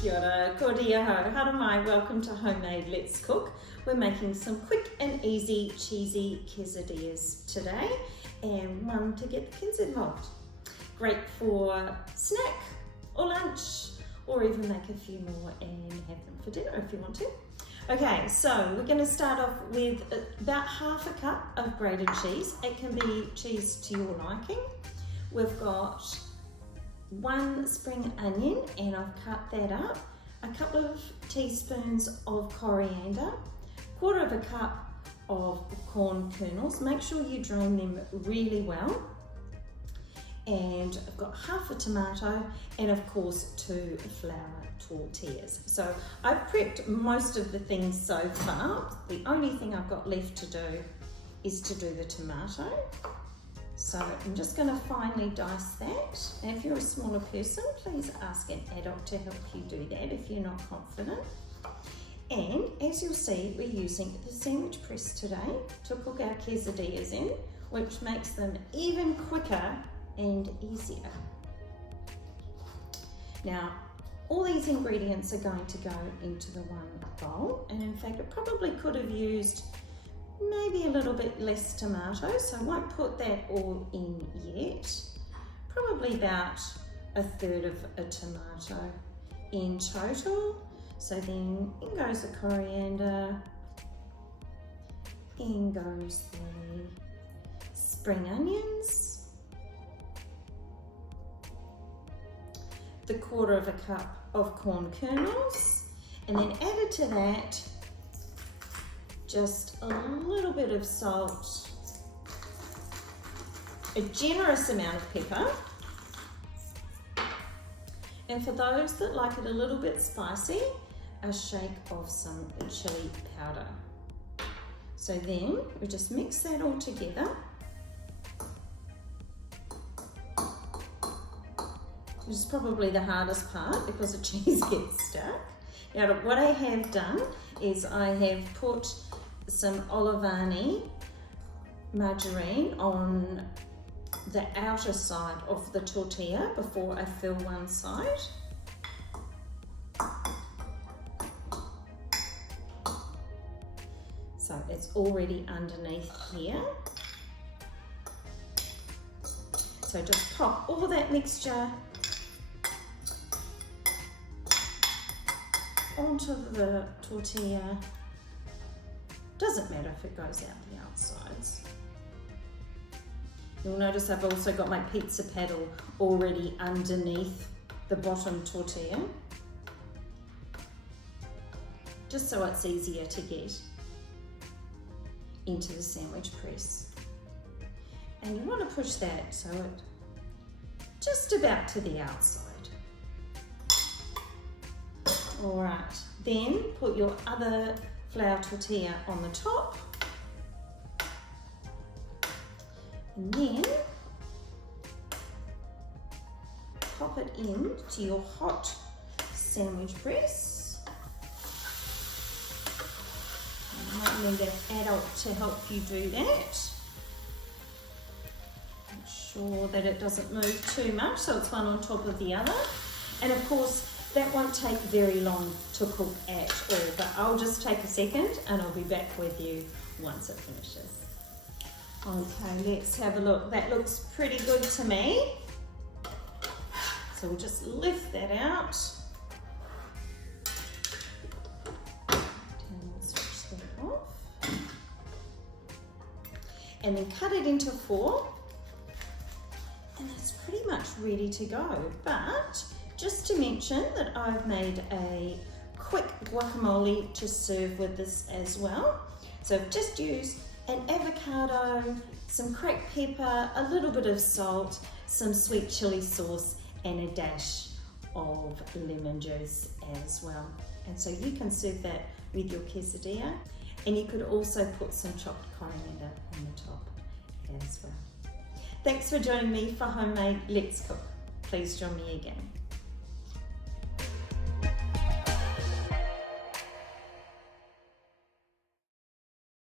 Kia ora, ko ria hau, hara mai, welcome to Homemade Let's Cook. We're making some quick and easy cheesy quesadillas today and one to get the kids involved. Great for snack or lunch, or even make a few more and have them for dinner if you want to. Okay, so we're going to start off with about half a cup of grated cheese. It can be cheese to your liking. We've got 1 spring onion and I've cut that up, a couple of teaspoons of coriander, 1/4 cup of corn kernels. Make sure you drain them really well. And I've got half a tomato and of course 2 flour tortillas. So I've prepped most of the things so far. The only thing I've got left to do is to do the tomato. So I'm just going to finely dice that. And if you're a smaller person, please ask an adult to help you do that if you're not confident. And as you'll see, we're using the sandwich press today to cook our quesadillas in, which makes them even quicker and easier. Now, all these ingredients are going to go into the one bowl, and in fact, I probably could have used maybe a little bit less tomato, so I won't put that all in yet. Probably about 1/3 of a tomato in total. So then in goes the coriander, in goes the spring onions, the 1/4 cup of corn kernels, and then added to that just a little bit of salt, a generous amount of pepper, and for those that like it a little bit spicy, a shake of some chili powder. So then we just mix that all together. Which is probably the hardest part because the cheese gets stuck. Now what I have done is I have put some Olivani margarine on the outer side of the tortilla before I fill one side. So it's already underneath here. So just pop all that mixture onto the tortilla. Doesn't matter if it goes out the outsides. You'll notice I've also got my pizza paddle already underneath the bottom tortilla, just so it's easier to get into the sandwich press. And you want to push that so it just about to the outside. All right, then put your other flour tortilla on the top, and then pop it in to your hot sandwich press. You might need an adult to help you do that. Make sure that it doesn't move too much, so it's one on top of the other. And of course, that won't take very long to cook at all, but I'll just take a second and I'll be back with you once it finishes. Okay, let's have a look. That looks pretty good to me. So we'll just lift that out. And we'll switch that off. And then cut it into 4. And that's pretty much ready to go. But just to mention that I've made a quick guacamole to serve with this as well. So I've just used an avocado, some cracked pepper, a little bit of salt, some sweet chili sauce, and a dash of lemon juice as well. And so you can serve that with your quesadilla, and you could also put some chopped coriander on the top as well. Thanks for joining me for Homemade Let's Cook. Please join me again.